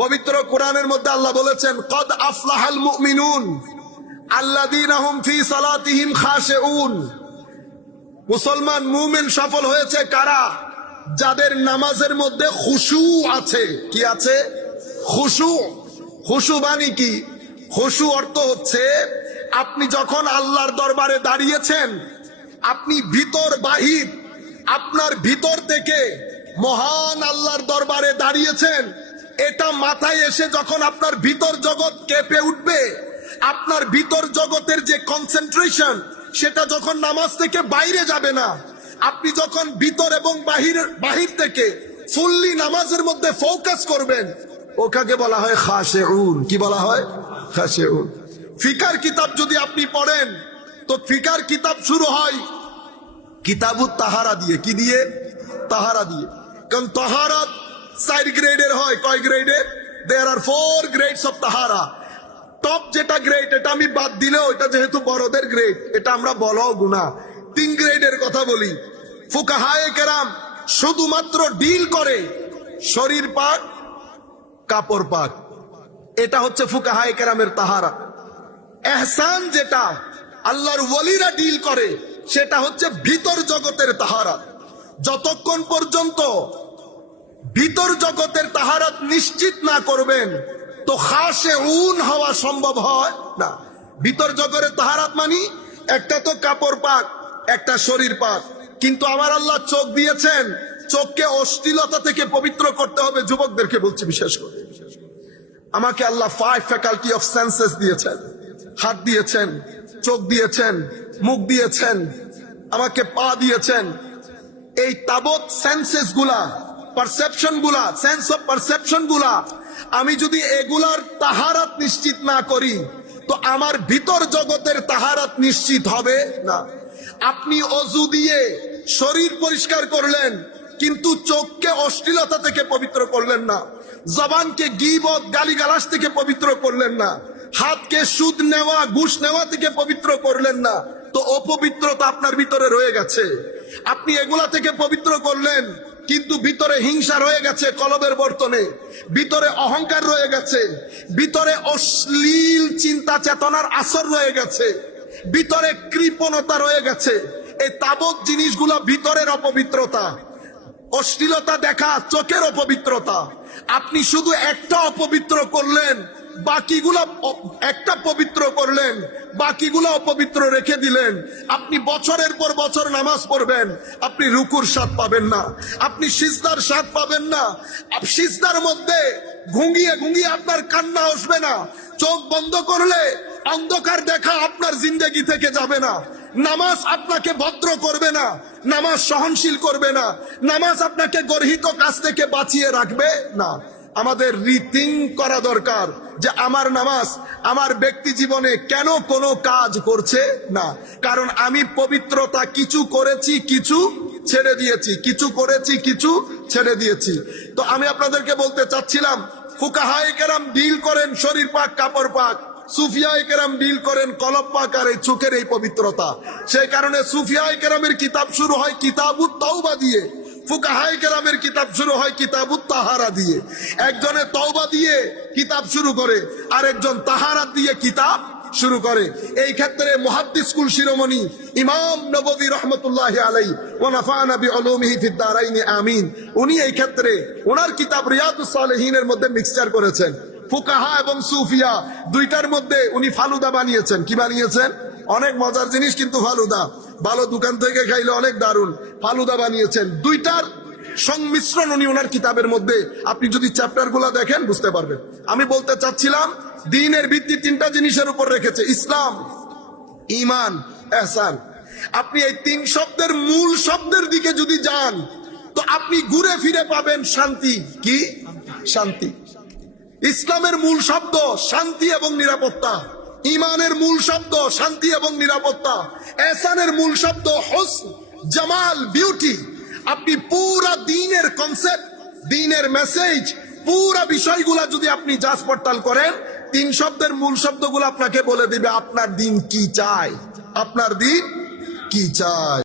পবিত্র কোরআনের মধ্যে আল্লাহ বলেছেন, কদ আফলাহাল মুমিনুন আল্লাযীনা হুম ফি সালাতিহিম খাশিউন। মুসলমান মুমিন সফল হয়েছে কারা? যাদের নামাজের মধ্যে খুশু আছে। কি আছে? খুশু। খুশু মানে কি? খুশু অর্থ হচ্ছে আপনি যখন আল্লাহর দরবারে দাঁড়িয়েছেন, আপনি ভিতর বাহির, আপনার ভিতর থেকে মহান আল্লাহর দরবারে দাঁড়িয়েছেন, এটা মাথায় এসে যখন আপনার ভিতর জগৎ কেঁপে উঠবে, আপনার ভিতর জগতের যে কনসেন্ট্রেশন সেটা যখন নামাজ থেকে বাইরে যাবে না, আপনি যখন ভিতর এবং বাহির থেকে ফুললি নামাজের মধ্যে ফোকাস করবেন, ওটাকে বলা হয় খাশিউন। কি বলা হয়? খাশিউন। ফিকার কিতাব যদি আপনি পড়েন, তো ফিকার কিতাব শুরু হয় কিতাবুত তাহারা দিয়ে। কি দিয়ে? তাহারা দিয়ে। কারণ তাহারাত 4 গ্রেডের হয়। কয় গ্রেডের? দেয়ার আর 4 গ্রেডস অফ তাহারা। টপ যেটা গ্রেড, এটা আমি বাদ দিলেও এটা যেহেতু বড়দের গ্রেড, এটা আমরা বলাও গুনাহ। 3 গ্রেডের কথা বলি। ফুকাহায়ে কেরাম শুধুমাত্র ডিল করে শরীর পাক, কাপড় পাক। এটা হচ্ছে ফুকাহায়ে কেরামের তাহারা। এহসান যেটা আল্লাহর ওয়ালিরা ডিল করে, সেটা হচ্ছে ভিতর জগতের তাহারা। যতক্ষণ পর্যন্ত ভিতর জগতের তাহারাত নিশ্চিত না করবেন, তো খাশিউন হওয়া সম্ভব হয় না। ভিতর জগতের তাহারাত মানি একটা তো কাপড় পাক, একটা শরীর পাক। কিন্তু আমার আল্লাহ চোখ দিয়েছেন, চোখকে অশ্লীলতা থেকে পবিত্র করতে হবে। যুবকদেরকে বলছি বিশেষ করে, আমাকে আল্লাহ 5 ফ্যাকাল্টি অফ সেন্সেস দিয়েছেন। হাত দিয়েছেন, চোখ দিয়েছেন, মুখ দিয়েছেন, আমাকে পা দিয়েছেন। এই তাবৎ সেন্সেস গুলা, পারসেপশন গুলা, সেন্স অফ পারসেপশন গুলা, আমি যদি এগুলার তাহারাত নিশ্চিত না করি, তো আমার ভিতর জগতের তাহারাত নিশ্চিত হবে না। আপনি অজু দিয়ে শরীর পরিষ্কার করলেন, কিন্তু চোখকে অশ্লীলতা থেকে পবিত্র করলেন না, জবানকে গীবত গালিগালাজ থেকে পবিত্র করলেন না, হাতকে সুদ নেওয়া ঘুষ নেওয়া থেকে পবিত্র করলেন না, তো অপবিত্রতা আপনার ভিতরে রয়ে গেছে। আপনি এগুলা থেকে পবিত্র করলেন, কিন্তু ভিতরে হিংসা রয়ে গেছে কলবের বর্তনে, ভিতরে অহংকার রয়ে গেছে, ভিতরে অশ্লীল চিন্তা চেতনার আসর রয়ে গেছে, ভিতরে কৃপণতা রয়ে গেছে। এই তাবৎ জিনিসগুলো ভিতরের অপবিত্রতা। অশ্লীলতা দেখা চোখের অপবিত্রতা। আপনি শুধু একটা অপবিত্র করলেন, বাকিগুলা একটা পবিত্র করলেন, বাকিগুলা অপবিত্র রেখে দিলেন। আপনি বছরের পর বছর নামাজ পড়বেন, আপনি রুকুর স্বাদ পাবেন না, আপনি সিজদার স্বাদ পাবেন না। সিজদার মধ্যে ঘুঙিয়ে ঘুঙিয়ে আপনার কান্না আসবে না। চোখ বন্ধ করলে অন্ধকার দেখা আপনার জিন্দেগি থেকে যাবে না। নামাজ আপনাকে ভদ্র করবে না, নামাজ সহনশীল করবে না, নামাজ আপনাকে গর্হিত কাজ থেকে বাঁচিয়ে রাখবে না। আমাদের রিথিং করা দরকার যে আমার নামাজ আমার ব্যক্তি জীবনে কেন কোনো কাজ করছে না। কারণ আমি পবিত্রতা কিছু করেছি, কিছু ছেড়ে দিয়েছি, কিছু করেছি, কিছু ছেড়ে দিয়েছি। তো আমি আপনাদেরকে বলতে চাচ্ছিলাম, ফুকাহায়ে কেরাম ডিল করেন শরীর পাক, কাপড় পাক। সুফিয়ায়ে কেরাম ডিল করেন কলব পাক আর এই চোখের এই পবিত্রতা। সেই কারণে সুফিয়ায়ে কেরামের কিতাব শুরু হয় কিতাবুত তাওবা দিয়ে, ফুকাহায়ে কেরামের কিতাব শুরু হয় কিতাবুত তাহারা দিয়ে। একজনে তওবা দিয়ে কিতাব শুরু করে, আর একজন তাহারাত দিয়ে কিতাব শুরু করে। এই ক্ষেত্রে মুহাদ্দিস কুল শিরোমণি ইমাম নববী রাহমাতুল্লাহি আলাইহি ওয়া নাফা'না বিউলুমিহি ফিদ দারাইন আমিন, উনি এই ক্ষেত্রে ওনার কিতাব রিয়াদুস সালেহিনের মধ্যে মিক্সচার করেছেন। ফুকাহা এবং সুফিয়া দুইটার মধ্যে উনি ফালুদা বানিয়েছেন। কি বানিয়েছেন? অনেক মজার জিনিস, কিন্তু ফালুদা ভালো দোকান থেকে খাইলে অনেক দারুণ। ফালুদা বানিয়েছেন। দুইটার সংমিশ্রণ উনি ওনার কিতাবের মধ্যে, আপনি যদি চ্যাপ্টার গুলা দেখেন বুঝতে পারবেন। আমি বলতে চাচ্ছিলাম, দ্বীনের ভিত্তি 3টা জিনিসের উপর রেখেছে, ইসলাম, ঈমান, ইহসান। আপনি এই 3 শব্দের মূল শব্দের দিকে যদি যান, তো আপনি ঘুরে ফিরে পাবেন শান্তি। কি? শান্তি। ইসলামের মূল শব্দ শান্তি এবং নিরাপত্তা, ঈমানের মূল শব্দ শান্তি এবং নিরাপত্তা, ইহসানের মূল শব্দ হুসন, জামাল, বিউটি। আপনি পুরা দ্বীনের কনসেপ্ট, দ্বীনের মেসেজ, পুরা বিষয়গুলা যদি আপনি যাচ পড়তাল করেন, 3 শব্দের মূল শব্দগুলো আপনাকে বলে দিবে আপনার দ্বীন কি চায়, আপনার দ্বীন কি চায়।